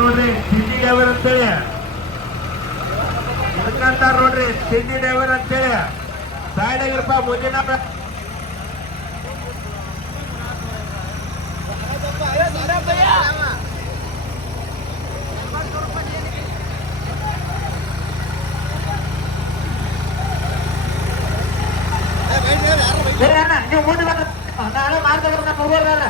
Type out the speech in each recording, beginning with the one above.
ನೋಡ್ರಿ ಸಿಂಧಿ ಡ್ರೈವರ್ ಅಂತೇಳಿ ಇದಕ್ಕಂತಾರ ನೋಡ್ರಿ ಸಿಂಧಿ ಡ್ರೈವರ್ ಅಂತೇಳಿ ಸೈಡ್ ಆಗಿರಪ್ಪ ಮುಂದಿನ ನೀವು ಮುಂದೆ ನಾಳೆ ಮಾಡ್ತಾರೆ ಹೋಗೋಲ್ಲ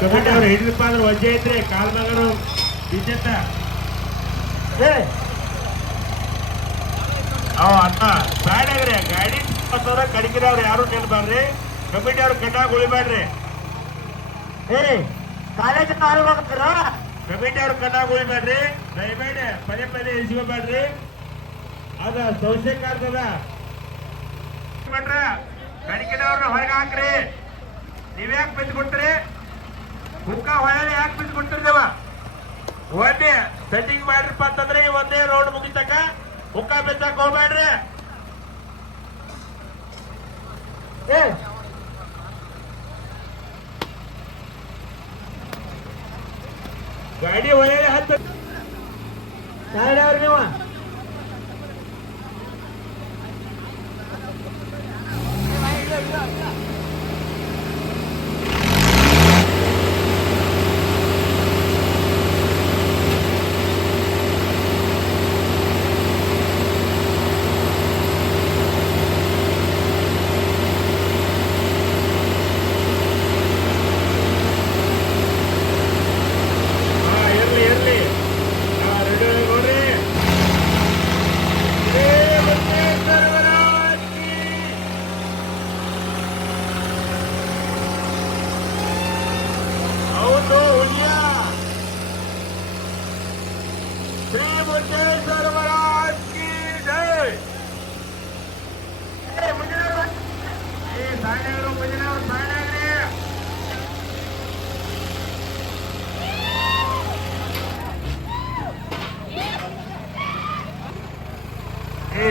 ಕಮಿಟಿ ಅವ್ರು ಹಿಡಿದಪ್ಪ ಅಂದ್ರೆ ವಜ್ಜೆ ಐತ್ರಿ ಕಾಲ್ ಮಗನು ಬಿಜೆತ ಅಣ್ಣ ಬ್ಯಾಡ ಆಗ್ರಿ ಗಾಡಿ ಕಡಿಕಿರ ಅವ್ರು ಯಾರು ನಿಲ್ಬಾರ್ರಿ ಕಮಿಟಿ ಅವ್ರು ಕಟ್ಟಾಗ ಉಳಿಬ್ಯಾಡ್ರಿ ಕಾಲೇಜ್ ಕಮಿಟಿ ಅವ್ರು ಕಟ್ಟಾಗ ಉಳಿಬ್ಯಾಡ್ರಿ ದಯಬೇಡಿ ಪದೇ ಪದೇ ಇಸ್ಕೋಬೇಡ್ರಿ ಅದ ಸಂಸ್ಥೆ ಕಾರ್ತದ ಬಿಟ್ರ ಕಡಿಕಿನವ್ರನ್ನ ಹೊರಗೆ ಹಾಕ್ರಿ ನೀವ್ಯಾಕೆ ಬಿದ್ದುಕೊಟ್ರಿ ಹುಕ್ಕ ಹೊಳೆ ಯಾಕೆ ಬಿದ್ದುಕೊಟ್ಟಿರ್ದೇವ ಒಂದೇ ಸೆಟ್ಟಿಂಗ್ ಮಾಡ್ರಿಪ್ಪ ಅಂತಂದ್ರೆ ಒಂದೇ ರೌಂಡ್ ಮುಗಿತಕ್ಕ ಹುಕ್ಕ ಬಿದ್ದಕ್ ಹೋಗ್ಬೇಡ್ರಿ ಗಾಡಿ ಹೊಳೆ ಹತ್ತ ಅವ್ರು ನೀವು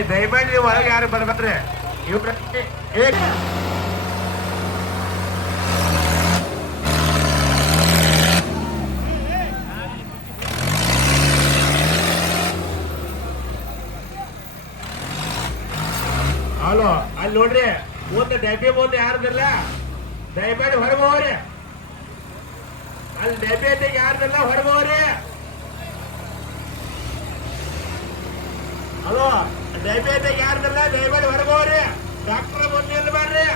ದಯಮಾಡಿ ನೀವು ಒಳಗೆ ಯಾರು ಬರ್ಬೇಕ್ರಿ ಇವ್ರ ಹಲೋ ಅಲ್ಲಿ ನೋಡ್ರಿ ಮುಂದೆ ಡಬ್ಬಿ ಮುಂದೆ ಯಾರ್ದಿಲ್ಲ ದಯಮಾಡಿ ಹೊರಗೆ ಹೋಗ್ರಿ ಅಲ್ಲಿ ಡಬ್ಬಿ ಐತೆ ಯಾರ್ದಿಲ್ಲ ಹೊರಗೆ ಹೋಗ್ರಿ ಹಲೋ ದಯಬೇಡಿ ಯಾರ್ದಲ್ಲ ದಯಬೇಡಿ ಹೊರಗೆ ಹೋಗ್ರಿ ಡಾಕ್ಟರ್ ಮುಂದೆ ಇರ್ಬೇಡ್ರಿ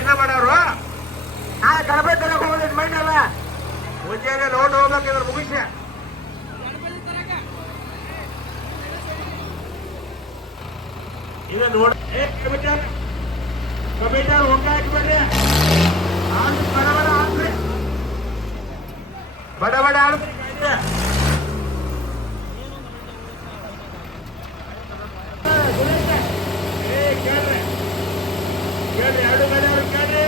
என்ன ಮಾಡೋರು ಗಣಪತಿ ತರಕ ಹೋಗೋದು ಮೈನಲ್ಲ ಮುಂಜಾನೆ ಲೋಡ್ ಹೋಗ್ಬೇಕಿದ್ರೆ ಮುಗಿಸ ಇದು ನೋಡ ಕಮಿಟಿ ಹೋಗ ಹಾಕಿಬಿಡ್ರಿ ಬಡ ಬಡ ಹಾಕ್ರಿ ಬಡ ಬಡ ಆಡ್ರಿ ಕೇಳ್ರಿ ಕೇಳ್ರಿ ಎರಡು ಗಾಡಿ ಅವ್ರಿಗೆ ಕೇಳ್ರಿ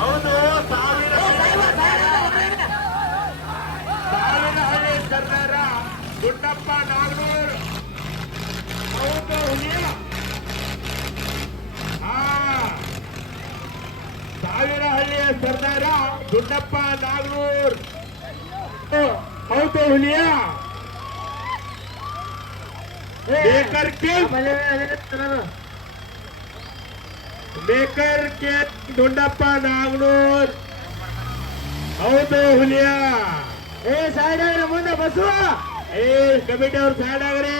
ಹೌದು ಸಾವಿರಹಳ್ಳಿ ಸರ್ದಾರ ಗುಂಡಪ್ಪ ನಾಗನೂರ್. ಹೌದು ಹುಲಿಯ ಸಾವಿರಹಳ್ಳಿಯ ಸರ್ದಾರ ಗುಂಡಪ್ಪ ನಾಗನೂರ್. ಹೌದು ಹುಲಿಯ ಮೇಕರ್ ಕೆ ಗುಂಡಪ್ಪ ನಾಗನೂರ್. ಹೌದು ಹುಲಿಯ ಸೈಡ್ ಆಗ್ರಿ ಮುಂದೆ ಬಸ್ಸು. ಕಮಿಟಿ ಅವ್ರು ಸೈಡ್ ಆಗ್ರಿ.